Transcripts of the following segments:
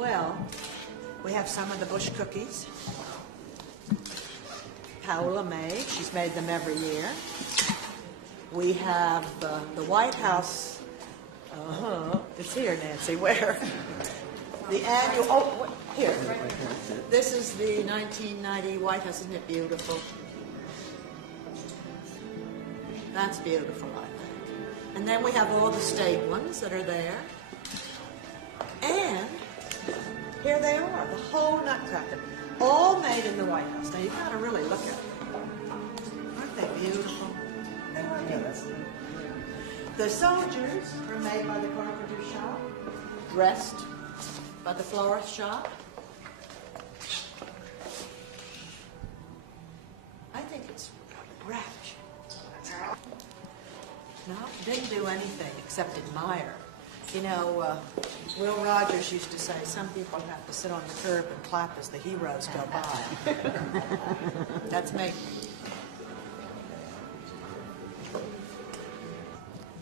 Well, we have some of the bush cookies. Paola made. She's made them every year. We have the White House. It's here, Nancy. Where? The annual. Oh, here. This is the 1990 White House. Isn't it beautiful? That's beautiful, I think. And then we have all the state ones that are there. And here they are, the whole Nutcracker, all made in the White House. Now you've got to really look at them. Aren't they beautiful? They are beautiful. The soldiers were made by the carpenter shop, dressed by the florist shop. I think it's rapture. No, didn't do anything except admire. You know, Will Rogers used to say, some people have to sit on the curb and clap as the heroes go by. That's me.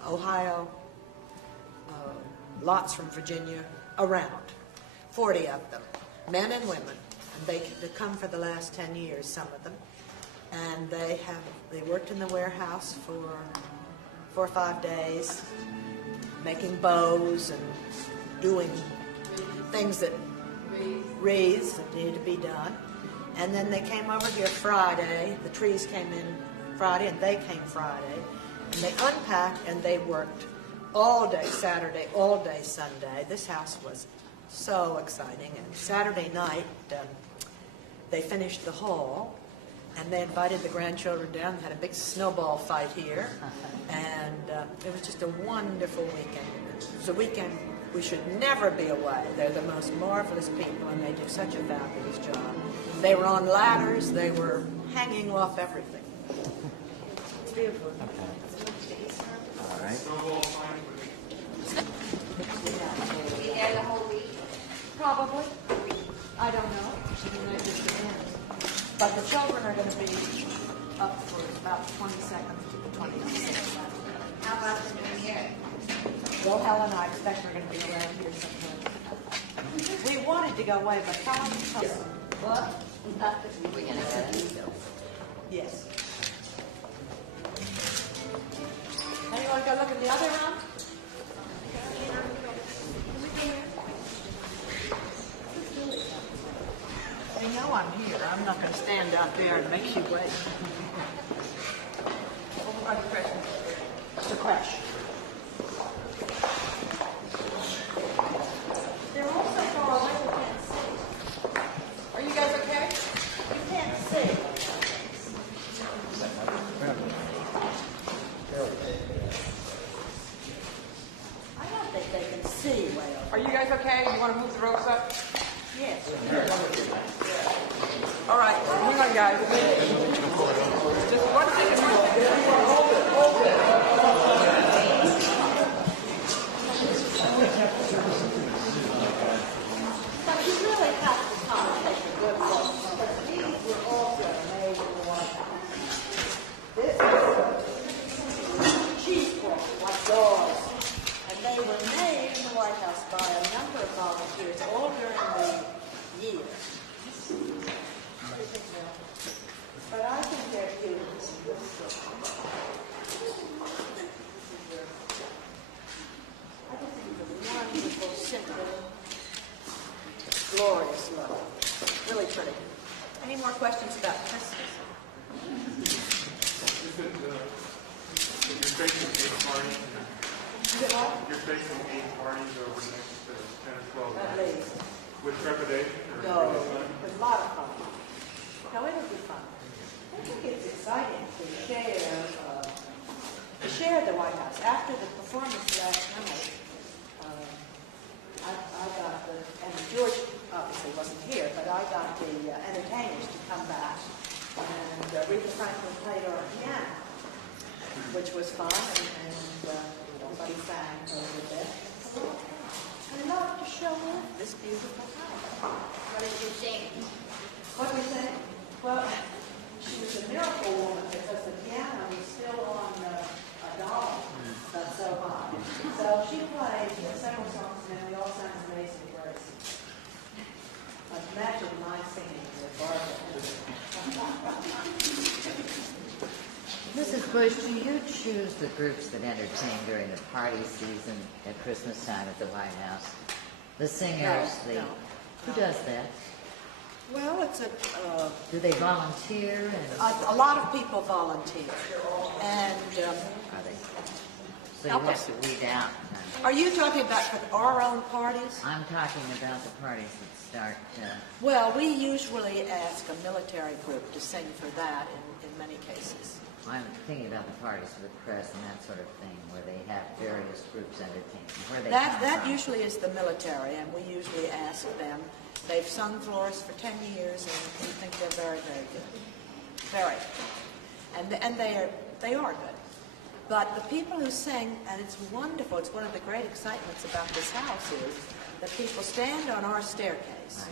Ohio, lots from Virginia, around, 40 of them, men and women. And they come for the last 10 years, some of them. And they worked in the warehouse for 4 or 5 days, making bows and doing things that wreaths that needed to be done. And then they came over here Friday. The trees came in Friday, and they came Friday. And they unpacked, and they worked all day Saturday, all day Sunday. This house was so exciting. And Saturday night, they finished the hall, and they invited the grandchildren down and had a big snowball fight here. And it was just a wonderful weekend. It was a weekend we should never be away. They're the most marvelous people, and they do such a fabulous job. They were on ladders. They were hanging off everything. It's beautiful. Okay. All right. Be there the whole week? Probably. I don't know. It just depends. But the children are going to be up for about the 22nd to the 26th. How about the new year? Well, Helen, I expect we're going to be around here sometime. We wanted to go away, but Helen... What? We're going to go. Yes. Now you want to go look at the other room? You know I'm here. I'm not going to stand out there and make you wait. What are the questions? The question. They're all so far away we can't see. Are you guys okay? You can't see. I don't think they can see way over. Are you guys okay? You want to move the ropes up? Yes. All right, hang on, guys. Just one But you really have to come and take a good look, because these were also made in the White House. This is cheesecloth, like doors. And they were made in the White House by a number of volunteers all during the year. But I think they're beautiful. I just think it's a wonderful, simple, glorious look. Really pretty. Any more questions about Christmas? You're facing 8 parties. Is it what? You're facing 8 parties over the next 10 or 12 At days. least. With trepidation or No, really fun? it's a lot of fun. No, it'll be fun. I think it's exciting to share the White House. After the performance last night, I got and George obviously wasn't here, but I got the entertainers to come back, and Aretha Franklin played our piano, which was fun, and somebody sang a little bit. I love to show off this beautiful house. What did you sing? What do we say? Well, she was a miracle woman because the piano was still on a doll, but so high. So she played several songs, and we all sang Amazing Grace. Bush, do you choose the groups that entertain during the party season at Christmas time at the White House? The singers, No. Who does that? Well, it's Do they volunteer and a lot of people volunteer. And are they? So you Help have us. to weed out. are you talking about for our own parties? I'm talking about the parties that start. Well, we usually ask a military group to sing for that in many cases. I'm thinking about the parties for the press and that sort of thing, where they have various groups entertaining. Where they come That from. usually is the military, and we usually ask them. They've sung for us for 10 years, and we think they're very, very good. Very. And they are good. But the people who sing, and it's wonderful, it's one of the great excitements about this house is that people stand on our staircase,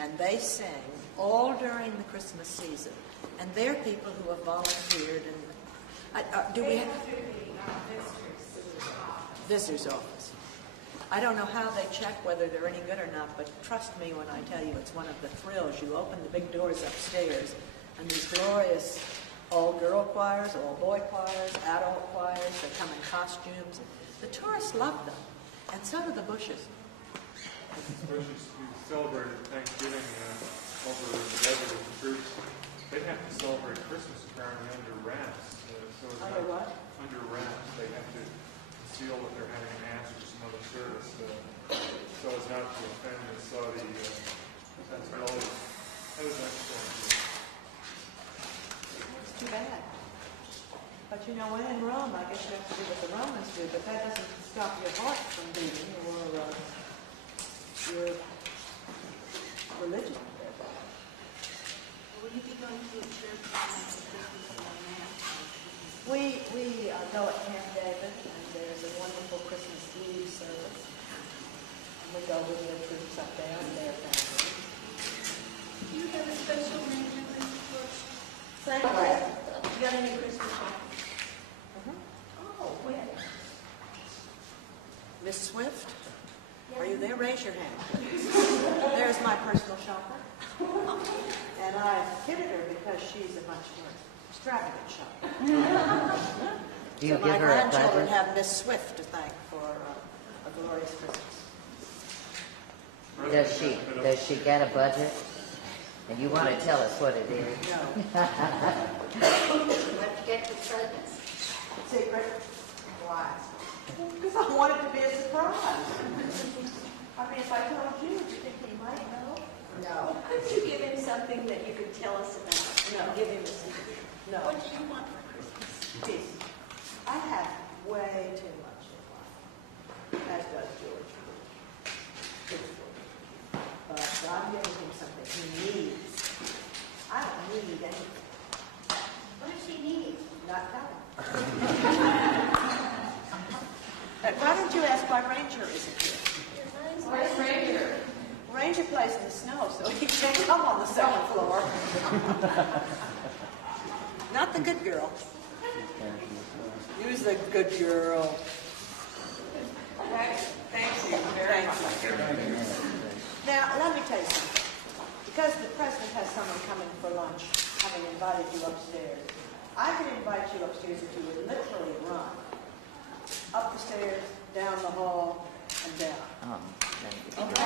and they sing all during the Christmas season. And they're people who have volunteered. And do we have visitor's office? I don't know how they check whether they're any good or not, but trust me when I tell you it's one of the thrills. You open the big doors upstairs, and these glorious all-girl choirs, all-boy choirs, adult choirs, they come in costumes. The tourists love them, and so do the Bushes. Especially we celebrated Thanksgiving over the weather with the groups. They have to celebrate Christmas apparently under wraps. So it's Under not, what? Under wraps. They have to conceal that they're having mass or some other service so as not to offend the Saudi. That's really, that was excellent. It's too bad. But you know, when in Rome, I guess you have to do what the Romans do, but that doesn't stop your heart from beating or your religion. Will you be going to a church on Christmas or Mass? We go at Camp David, and there's a wonderful Christmas Eve service. And we go with the troops up there and their family. Do you have a special name in this book? Thank you. You got any Christmas songs? Oh, when? Miss Swift, are you there? Raise your hand. There's my personal shopper. And I kitted her because she's a much more extravagant shopper. Do you So give my her a grandchildren budget? have Miss Swift to thank for a glorious Christmas. Does she get a budget? And you want to tell us what it is? No. What to get for presents? Secret? Why? Because I want it to be a surprise. I mean, if I told you, do you think he might know? No. Couldn't you give him something that you could tell us about? No. Give him a secret. No. What do you want for Christmas? Peace. I have way too much in life, as does George. But I'm giving him something he needs. I don't need anything. What does she need? Not telling. Why don't you ask why Ranger isn't here? Where's Ranger? Ranger plays in the snow, so he can't come on the second floor. Not the good girl. Use the good girl. Thank you very much. Now, let me tell you something. Because the president has someone coming for lunch, having invited you upstairs, I could invite you upstairs if you would literally run up the stairs, down the hall, and down. Thank you. Okay?